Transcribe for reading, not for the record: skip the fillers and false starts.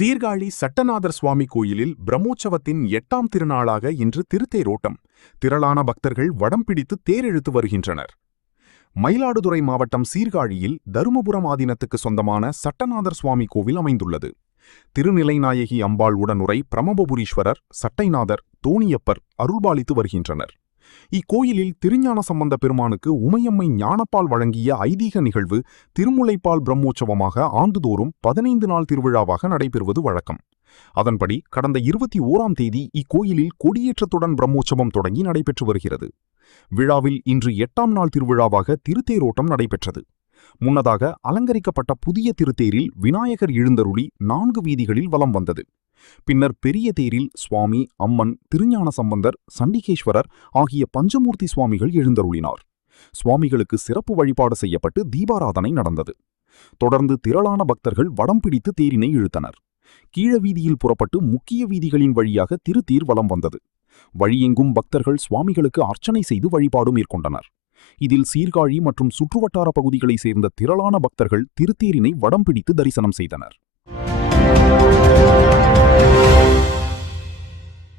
சீர்காழி சட்டநாதர் சுவாமி கோயிலில் பிரம்மோற்சவத்தின் 8ஆம் திருநாளாக இன்று திருத்தேரோட்டம். திரளான பக்தர்கள் வடம் பிடித்து தேரெழுத்து வருகின்றனர். மயிலாடுதுறை மாவட்டம் சீர்காழியில் தருமபுரம் ஆதீனத்துக்கு சொந்தமான சட்டநாதர் சுவாமி கோவில் அமைந்துள்ளது. திருநிலைநாயகி அம்பாள் உடனுரை பிரமபபுரீஸ்வரர், சட்டைநாதர், தோணியப்பர் அருள்பாலித்து வருகின்றனர். இக்கோயிலில் திருஞான சம்பந்த பெருமானுக்கு உமையம்மை ஞானப்பால் வழங்கிய ஐதீக நிகழ்வு திருமுலைப்பால் பிரம்மோற்சவமாக ஆண்டுதோறும் 15 நாள் திருவிழாவாக நடைபெறுவது வழக்கம். அதன்படி கடந்த 21ஆம் தேதி இக்கோயிலில் கொடியேற்றத்துடன் பிரம்மோற்சவம் தொடங்கி நடைபெற்று வருகிறது. விழாவில் இன்று 8ஆம் நாள் திருவிழாவாக திருத்தேரோட்டம் நடைபெற்றது. முன்னதாக அலங்கரிக்கப்பட்ட புதிய திருத்தேரில் விநாயகர் எழுந்தருளி 4 வீதிகளில் வலம் வந்தது. பின்னர் பெரிய தேரில் சுவாமி, அம்மன், திருஞான சம்பந்தர், சண்டிகேஸ்வரர் ஆகிய பஞ்சமூர்த்தி சுவாமிகள் எழுந்தருளினார். சுவாமிகளுக்கு சிறப்பு வழிபாடு செய்யப்பட்டு தீபாராதனை நடந்தது. தொடர்ந்து திரளான பக்தர்கள் வடம் பிடித்து தேரினை இழுத்தனர். கீழ வீதியில் புறப்பட்டு முக்கிய வீதிகளின் வழியாக திருத்தேர் வலம் வந்தது. வழியெங்கும் பக்தர்கள் சுவாமிகளுக்கு அர்ச்சனை செய்து வழிபாடு மேற்கொண்டனர். இதில் சீர்காழி மற்றும் சுற்றுவட்டார பகுதிகளைச் சேர்ந்த திரளான பக்தர்கள் திருத்தேரினை வடம் பிடித்து தரிசனம் செய்தனர்.